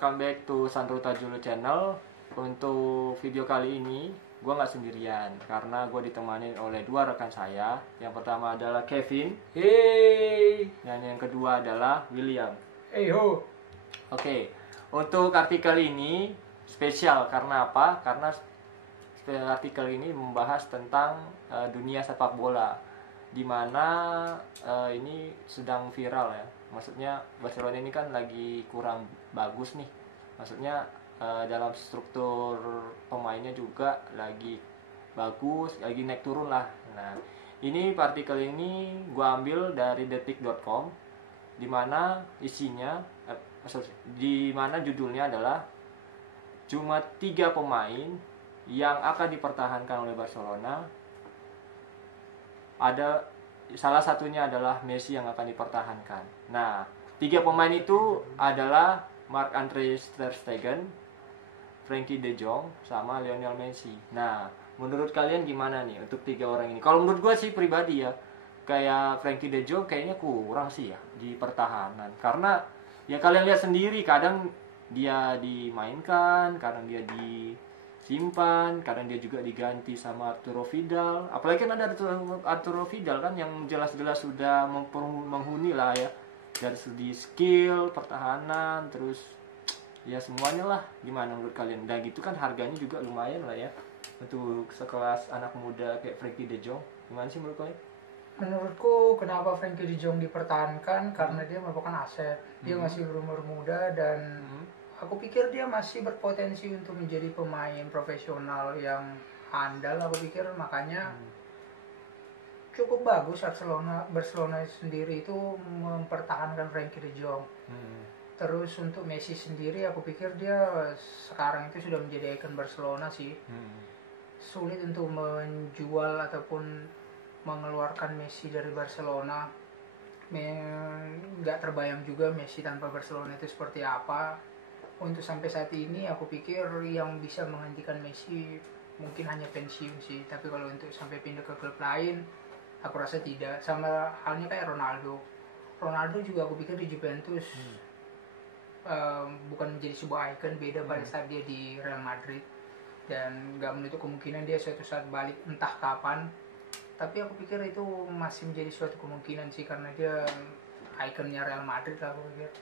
welcome back to Sandro Tajulu Channel. Untuk video kali ini gue nggak sendirian karena gue ditemani oleh dua rekan saya. Yang pertama adalah Kevin, Hey, dan yang kedua adalah William. hey ho. Oke, untuk artikel ini spesial karena apa? Karena artikel ini membahas tentang dunia sepak bola, di mana ini sedang viral ya. Maksudnya Barcelona ini kan lagi kurang bagus nih. Maksudnya dalam struktur pemainnya juga lagi bagus, lagi naik turun lah. Nah, ini artikel ini gua ambil dari detik.com, di mana isinya di mana judulnya adalah cuma 3 pemain yang akan dipertahankan oleh Barcelona. Ada salah satunya adalah Messi yang akan dipertahankan. Nah, 3 pemain itu adalah Marc-Andre ter Stegen, Frenkie de Jong, sama Lionel Messi. Nah, menurut kalian gimana nih untuk 3 orang ini? Kalau menurut gue sih pribadi ya, kayak Frenkie de Jong kayaknya kurang sih ya di pertahanan. Karena ya kalian lihat sendiri, kadang dia dimainkan, kadang dia disimpan, kadang dia juga diganti sama Arturo Vidal. Apalagi kan ada Arturo Vidal kan yang jelas-jelas sudah menghuni lah ya, dari segi skill, pertahanan, terus ya semuanya lah. Gimana menurut kalian? Dan gitu kan harganya juga lumayan lah ya untuk sekelas anak muda kayak Frenkie de Jong. Gimana sih menurut kalian? Menurutku kenapa Frenkie de Jong dipertahankan karena dia merupakan aset. Dia masih berumur muda dan aku pikir dia masih berpotensi untuk menjadi pemain profesional yang andal. Aku pikir makanya cukup bagus Barcelona sendiri itu mempertahankan Frenkie de Jong. Terus untuk Messi sendiri aku pikir dia sekarang itu sudah menjadi ikon Barcelona sih. Sulit untuk menjual ataupun mengeluarkan Messi dari Barcelona. Nggak terbayang juga Messi tanpa Barcelona itu seperti apa. Untuk sampai saat ini aku pikir yang bisa menghentikan Messi mungkin hanya pensiun sih. Tapi kalau untuk sampai pindah ke klub lain aku rasa tidak. Sama halnya kayak Ronaldo juga aku pikir di Juventus bukan menjadi sebuah ikon. Beda pada saat dia di Real Madrid. Dan nggak menutup kemungkinan dia suatu saat balik entah kapan. Tapi aku pikir itu masih menjadi suatu kemungkinan sih, karena dia ikonnya Real Madrid lah aku pikir.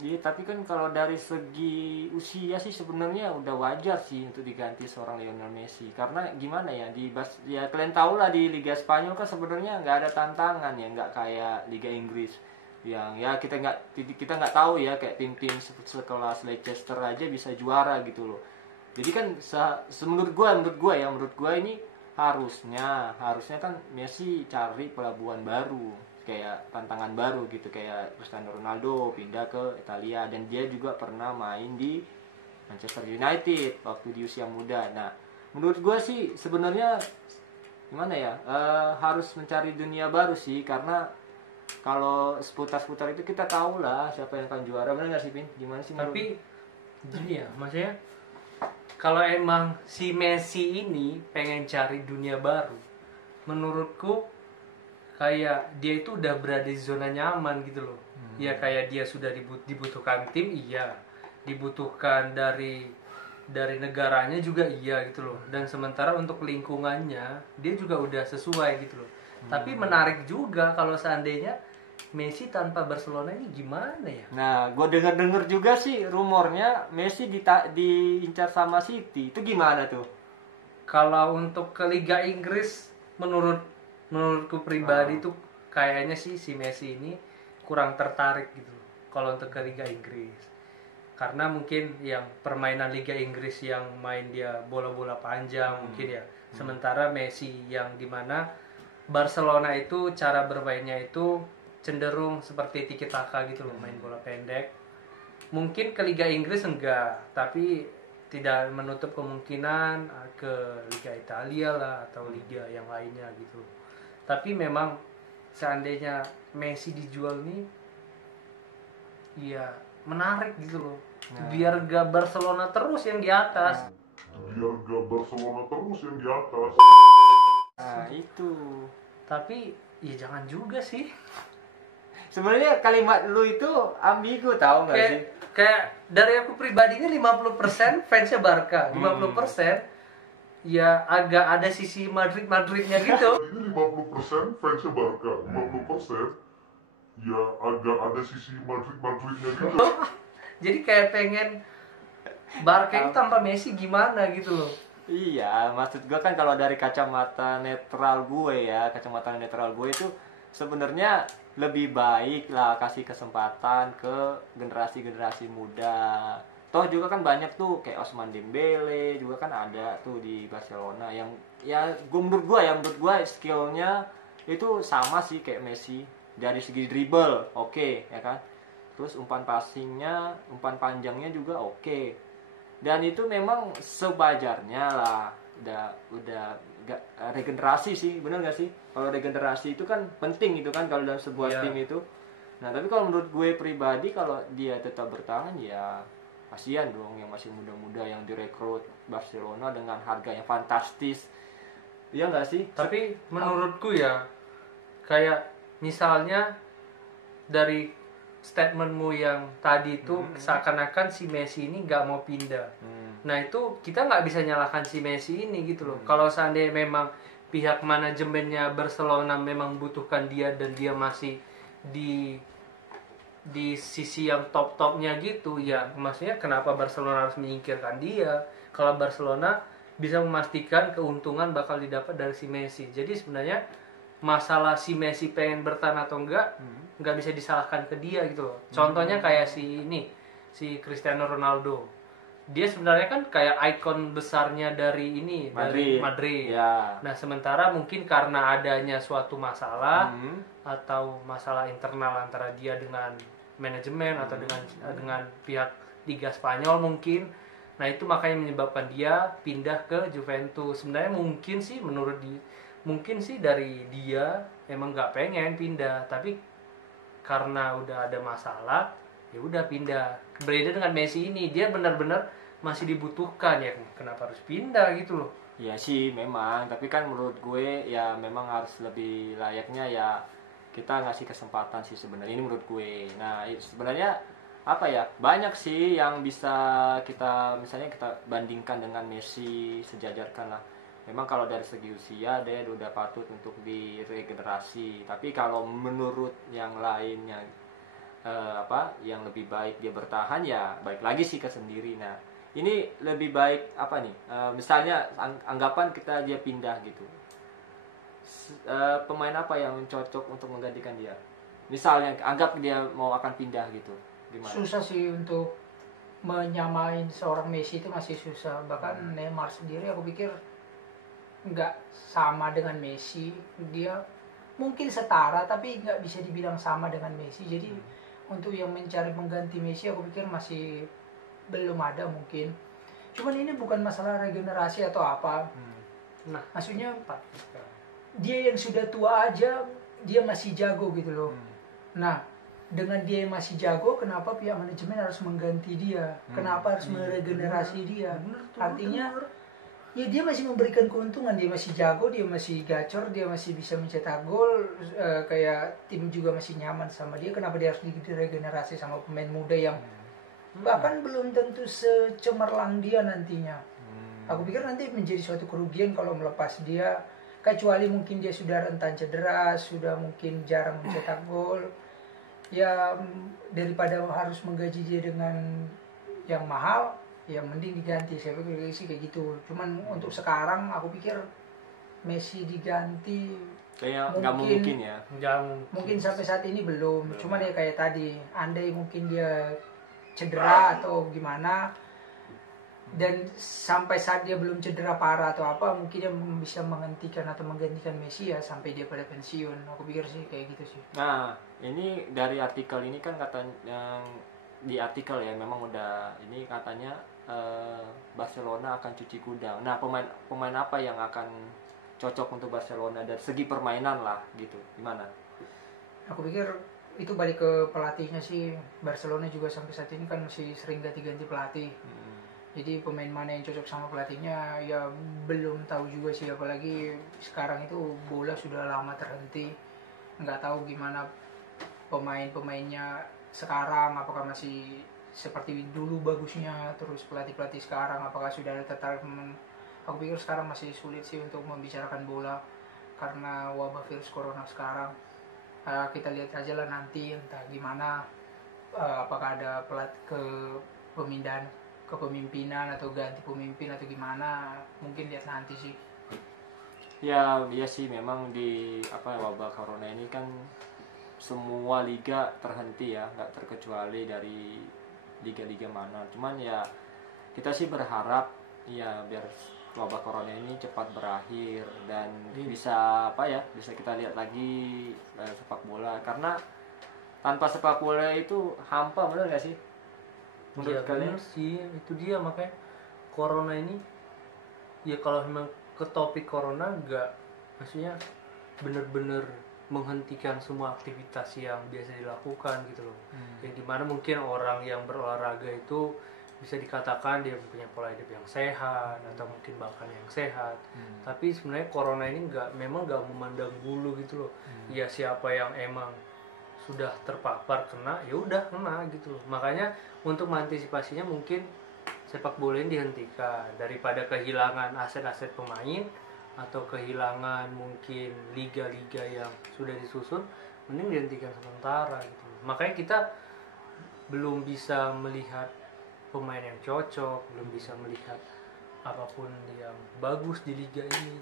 Iya, tapi kan kalau dari segi usia sih sebenarnya udah wajar sih untuk diganti seorang Lionel Messi. Karena gimana ya, ya kalian tahu lah di Liga Spanyol kan sebenarnya nggak ada tantangan ya, nggak kayak Liga Inggris yang ya kita nggak tahu ya, kayak tim-tim sekelas Leicester aja bisa juara gitu loh. Jadi kan menurut gua ini harusnya kan Messi cari pelabuhan baru, kayak tantangan baru gitu, kayak Cristiano Ronaldo pindah ke Italia dan dia juga pernah main di Manchester United waktu di usia muda. Nah, menurut gue sih sebenarnya gimana ya, harus mencari dunia baru sih, karena kalau seputar itu kita tahu lah siapa yang akan juara. Benar nggak sih, Pin? Gimana sih? Tapi gini ya, maksudnya kalau emang si Messi ini pengen cari dunia baru, menurutku kayak dia itu udah berada di zona nyaman gitu loh. Ya kayak dia sudah dibutuhkan tim, iya. Dibutuhkan dari negaranya juga iya gitu loh. Dan sementara untuk lingkungannya dia juga udah sesuai gitu loh. Tapi menarik juga kalau seandainya Messi tanpa Barcelona ini gimana ya? Nah, gue denger juga sih rumornya Messi diincar sama City. Itu gimana tuh? Kalau untuk ke Liga Inggris menurutku pribadi tuh kayaknya sih si Messi ini kurang tertarik gitu kalau untuk ke Liga Inggris, karena mungkin yang permainan Liga Inggris yang main dia bola-bola panjang mungkin ya, sementara Messi yang dimana Barcelona itu cara bermainnya itu cenderung seperti tiki taka gitu loh, main bola pendek. Mungkin ke Liga Inggris enggak, tapi tidak menutup kemungkinan ke Liga Italia lah atau liga yang lainnya gitu. Tapi memang seandainya Messi dijual nih, ya menarik gitu loh. Biar gak Barcelona terus yang di atas. Nah, itu. Tapi ya jangan juga sih. Sebenarnya kalimat lu itu ambigu, tahu nggak sih? kayak dari aku pribadinya 50% fansnya Barca, 50% ya agak ada sisi Madridnya gitu. Ini 50% fansnya Barca, 50% ya agak ada sisi Madridnya gitu. Jadi kayak pengen Barca itu tanpa Messi gimana gitu loh. Iya, maksud gue kan kalau dari kacamata netral gue ya, kacamata netral gue itu sebenarnya lebih baik lah kasih kesempatan ke generasi-generasi muda. Toh juga kan banyak tuh kayak Ousmane Dembele juga kan ada tuh di Barcelona yang ya menurut gue skillnya itu sama sih kayak Messi dari segi dribble, oke, ya kan. Terus umpan passingnya, umpan panjangnya juga oke. Dan itu memang sebajarnya lah, udah gak, regenerasi sih, bener gak sih? Kalau regenerasi itu kan penting itu kan kalau dalam sebuah tim itu. Nah tapi kalau menurut gue pribadi kalau dia tetap bertahan ya kasihan dong yang masih muda-muda yang direkrut Barcelona dengan harga yang fantastis. Iya gak sih? Tapi menurutku ya kayak misalnya dari statementmu yang tadi itu seakan-akan si Messi ini nggak mau pindah. Nah itu kita nggak bisa nyalahkan si Messi ini gitu loh. Kalau seandainya memang pihak manajemennya Barcelona memang butuhkan dia dan dia masih di sisi yang top-topnya gitu ya, maksudnya kenapa Barcelona harus menyingkirkan dia kalau Barcelona bisa memastikan keuntungan bakal didapat dari si Messi. Jadi sebenarnya masalah si Messi pengen bertahan atau nggak bisa disalahkan ke dia gitu loh. Contohnya kayak si Cristiano Ronaldo, dia sebenarnya kan kayak ikon besarnya dari dari Madrid. Ya. Nah sementara mungkin karena adanya suatu masalah atau masalah internal antara dia dengan manajemen atau dengan pihak Liga Spanyol mungkin, nah itu makanya menyebabkan dia pindah ke Juventus. Sebenarnya mungkin sih mungkin sih dari dia emang nggak pengen pindah, tapi karena udah ada masalah ya udah pindah. Berbeda dengan Messi ini, dia benar-benar masih dibutuhkan ya, kenapa harus pindah gitu loh. Ya sih memang, tapi kan menurut gue ya memang harus lebih layaknya ya kita ngasih kesempatan sih sebenarnya, ini menurut gue. Nah sebenarnya apa ya, banyak sih yang bisa kita misalnya kita bandingkan dengan Messi, sejajarkan lah. Memang kalau dari segi usia dia udah patut untuk diregenerasi, tapi kalau menurut yang lainnya yang lebih baik dia bertahan ya baik lagi sih ke sendiri. Nah ini lebih baik apa nih, misalnya anggapan kita dia pindah gitu, pemain apa yang cocok untuk menggantikan dia, misalnya anggap dia mau akan pindah gitu, gimana? Susah sih untuk menyamain seorang Messi, itu masih susah. Bahkan Neymar sendiri aku pikir nggak sama dengan Messi. Dia mungkin setara tapi nggak bisa dibilang sama dengan Messi. Jadi untuk yang mencari pengganti Messi aku pikir masih belum ada mungkin. Cuman ini bukan masalah regenerasi atau apa. Nah maksudnya dia yang sudah tua aja dia masih jago gitu loh. Nah dengan dia yang masih jago, kenapa pihak manajemen harus mengganti dia? Kenapa harus meregenerasi dia? Artinya ya dia masih memberikan keuntungan, dia masih jago, dia masih gacor, dia masih bisa mencetak gol, kayak tim juga masih nyaman sama dia. Kenapa dia harus diregenerasi sama pemain muda yang bahkan belum tentu secemerlang dia nantinya? Aku pikir nanti menjadi suatu kerugian kalau melepas dia, kecuali mungkin dia sudah rentan cedera, sudah mungkin jarang mencetak gol. Ya daripada harus menggaji dia dengan yang mahal, ya mending diganti. Saya pikir sih kayak gitu. Cuman untuk sekarang aku pikir Messi diganti Kayaknya nggak mungkin ya. Mungkin sampai saat ini belum. Cuman ya kayak tadi, andai mungkin dia cedera atau gimana, dan sampai saat dia belum cedera parah atau apa, mungkin dia bisa menghentikan atau menggantikan Messi ya sampai dia pada pensiun. Aku pikir sih kayak gitu sih. Nah ini dari artikel ini kan katanya, yang di artikel ya memang udah ini katanya Barcelona akan cuci gudang. Nah pemain apa yang akan cocok untuk Barcelona dari segi permainan lah gitu, gimana? Aku pikir itu balik ke pelatihnya sih. Barcelona juga sampai saat ini kan masih sering ganti-ganti pelatih. Jadi pemain mana yang cocok sama pelatihnya ya belum tahu juga sih. Apalagi sekarang itu bola sudah lama terhenti, nggak tahu gimana pemain-pemainnya sekarang, apakah masih seperti dulu bagusnya. Terus pelatih sekarang apakah sudah ada tertarik? Aku pikir sekarang masih sulit sih untuk membicarakan bola karena wabah virus corona sekarang. Kita lihat aja lah nanti entah gimana, apakah ada pemindahan kepemimpinan atau ganti pemimpin atau gimana, mungkin lihat nanti sih. Ya, iya sih memang di wabah corona ini kan semua liga terhenti ya, nggak terkecuali dari liga-liga mana. Cuman ya kita sih berharap ya biar wabah corona ini cepat berakhir dan bisa bisa kita lihat lagi sepak bola, karena tanpa sepak bola itu hampa, benar nggak sih menurut kalian? Bener sih, itu dia makanya corona ini ya, kalau memang ke topik corona nggak, maksudnya bener-bener menghentikan semua aktivitas yang biasa dilakukan gitu loh. Yang dimana mungkin orang yang berolahraga itu bisa dikatakan dia punya pola hidup yang sehat atau mungkin bahkan yang sehat. Tapi sebenarnya corona ini memang nggak memandang bulu gitu loh. Ya siapa yang emang sudah terpapar kena, ya udah kena gitu loh. Makanya untuk mengantisipasinya mungkin sepak bola ini dihentikan, daripada kehilangan aset-aset pemain atau kehilangan mungkin liga-liga yang sudah disusun, mending dihentikan sementara gitu. Makanya kita belum bisa melihat pemain yang cocok, belum bisa melihat apapun yang bagus di liga ini.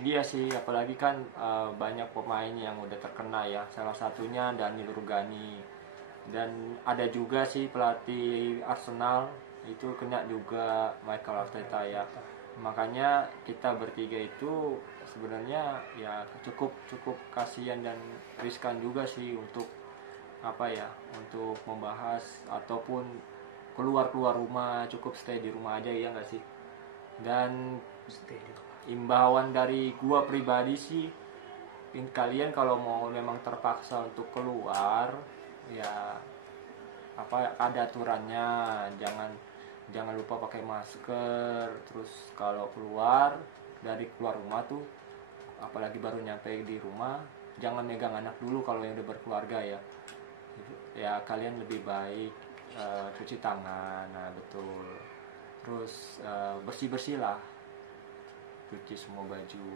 Iya sih, apalagi kan banyak pemain yang udah terkena ya. Salah satunya Daniel Rugani, dan ada juga sih pelatih Arsenal itu kena juga, Mikel Arteta ya. Makanya kita bertiga itu sebenarnya ya cukup kasihan dan riskan juga sih untuk untuk membahas ataupun keluar rumah, cukup stay di rumah aja ya nggak sih. Dan imbauan dari gua pribadi sih, kalian kalau mau memang terpaksa untuk keluar ya ada aturannya, jangan lupa pakai masker. Terus kalau keluar rumah tuh, apalagi baru nyampe di rumah, jangan megang anak dulu kalau yang udah berkeluarga ya kalian lebih baik cuci tangan, nah betul. Terus bersih lah, cuci semua baju.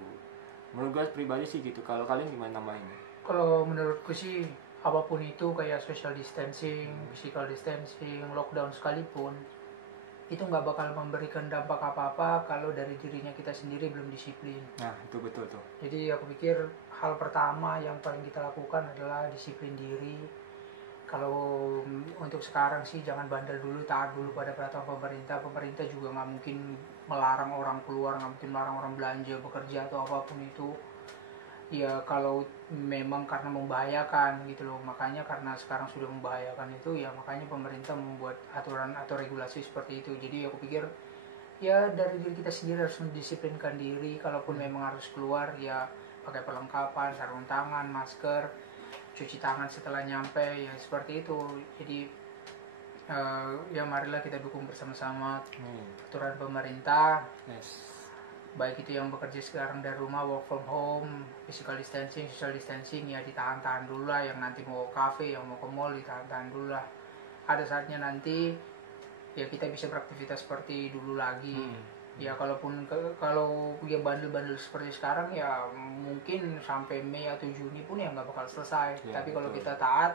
Menurut gue pribadi sih gitu. Kalau kalian gimana namanya? Kalau menurutku sih apapun itu, kayak social distancing, physical distancing, lockdown sekalipun, itu nggak bakal memberikan dampak apa-apa kalau dari dirinya kita sendiri belum disiplin. Nah itu betul tuh. Jadi aku pikir hal pertama yang paling kita lakukan adalah disiplin diri. Kalau untuk sekarang sih jangan bandel dulu, taat dulu pada peraturan pemerintah. Pemerintah juga nggak mungkin melarang orang keluar, nggak mungkin melarang orang belanja, bekerja atau apapun itu. Ya kalau memang karena membahayakan gitu loh. Makanya karena sekarang sudah membahayakan itu, ya makanya pemerintah membuat aturan atau regulasi seperti itu. Jadi aku pikir ya dari diri kita sendiri harus mendisiplinkan diri. Kalaupun memang harus keluar ya pakai perlengkapan, sarung tangan, masker, cuci tangan setelah nyampe, ya seperti itu. Jadi ya marilah kita dukung bersama-sama aturan pemerintah. Yes. Baik itu yang bekerja sekarang dari rumah, work from home, physical distancing, social distancing, ya ditahan-tahan dulu lah. Yang nanti mau ke cafe, yang mau ke mall, ditahan-tahan dulu lah. Ada saatnya nanti ya kita bisa beraktivitas seperti dulu lagi. Ya kalaupun kalau ya bandel-bandel seperti sekarang ya mungkin sampai Mei atau Juni pun ya nggak bakal selesai. Ya, tapi kalau betul. kita taat,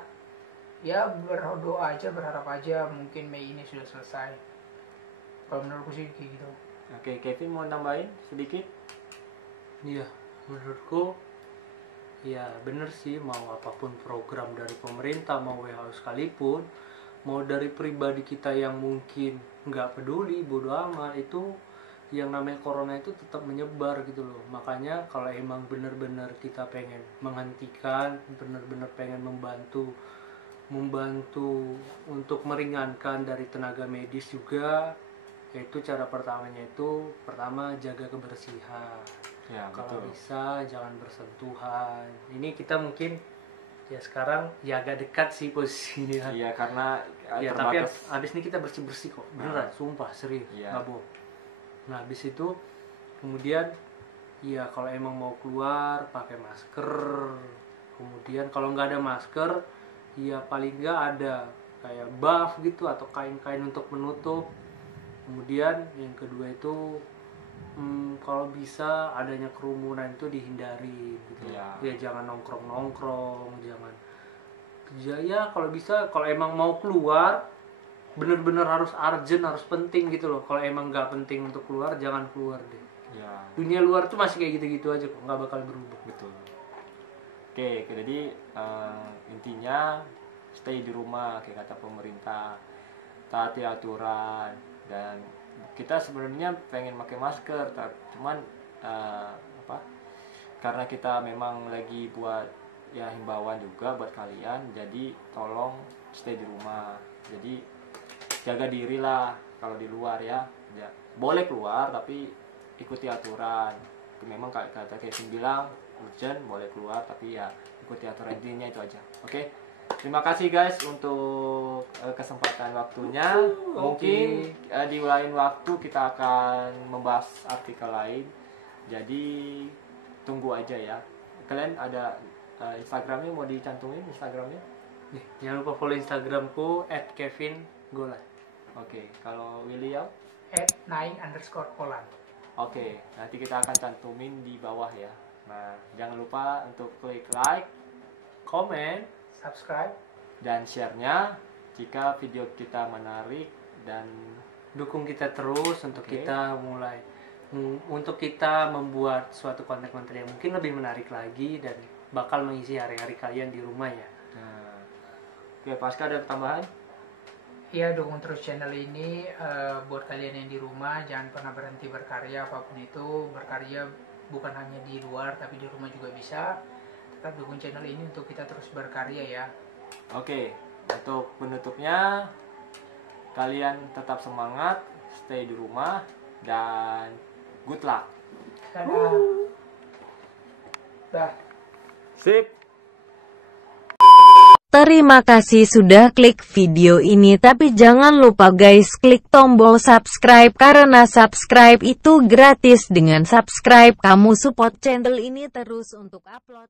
ya berdoa aja, berharap aja mungkin Mei ini sudah selesai. Kalau menurutku sih kayak gitu. Oke, Kevin mau nambahin sedikit? Iya, menurutku ya bener sih, mau apapun program dari pemerintah, mau WHO sekalipun, mau dari pribadi kita yang mungkin nggak peduli, bodo amat, itu yang namanya corona itu tetap menyebar gitu loh. Makanya kalau emang bener-bener kita pengen menghentikan, bener-bener pengen membantu untuk meringankan dari tenaga medis juga, yaitu cara pertamanya itu pertama jaga kebersihan. Ya, Kalau betul. bisa jangan bersentuhan. Ini kita mungkin ya sekarang ya agak dekat sih posisinya. Iya, karena Ya tapi terbatas. abis ini kita bersih kok, beneran, sumpah serius, Iya. nggak bohong. Nah abis itu kemudian ya kalau emang mau keluar pakai masker. Kemudian kalau nggak ada masker ya paling nggak ada kayak buff gitu atau kain-kain untuk menutup. Kemudian yang kedua itu kalau bisa adanya kerumunan itu dihindari gitu. Ya jangan nongkrong, jangan ya kalau bisa kalau emang mau keluar bener-bener harus urgent, harus penting gitu loh. Kalau emang nggak penting untuk keluar, jangan keluar deh. Dunia luar tuh masih kayak gitu-gitu aja kok, nggak bakal berubah. Betul. Oke, jadi intinya stay di rumah kayak kata pemerintah, taati aturan, dan kita sebenarnya pengen pakai masker, cuman karena kita memang lagi buat ya himbauan juga buat kalian, jadi tolong stay di rumah. Jadi jaga diri lah kalau di luar ya. Boleh keluar tapi ikuti aturan. Memang kata Kevin bilang urgent boleh keluar tapi ya ikuti aturan, intinya itu aja. Oke. Terima kasih guys untuk kesempatan waktunya. Mungkin di lain waktu kita akan membahas artikel lain. Jadi tunggu aja ya. Kalian ada Instagramnya, mau dicantumin Instagramnya? Nih, jangan lupa follow Instagramku @kevingolan. Oke, kalau William @9_Poland. Oke, nanti kita akan cantumin di bawah ya. Nah, jangan lupa untuk klik like, komen, subscribe, dan share-nya jika video kita menarik, dan dukung kita terus untuk kita membuat suatu konten-konten yang mungkin lebih menarik lagi dan bakal mengisi hari-hari kalian di rumah ya. Nah, oke, Pasca ada tambahan? Iya, dukung terus channel ini. Buat kalian yang di rumah, jangan pernah berhenti berkarya apapun itu. Berkarya bukan hanya di luar, tapi di rumah juga bisa. Tetap dukung channel ini untuk kita terus berkarya ya. Oke, untuk penutupnya, kalian tetap semangat, stay di rumah, dan good luck. Dadah. Dah. Sip. Terima kasih sudah klik video ini, tapi jangan lupa guys klik tombol subscribe karena subscribe itu gratis. Dengan subscribe kamu support channel ini terus untuk upload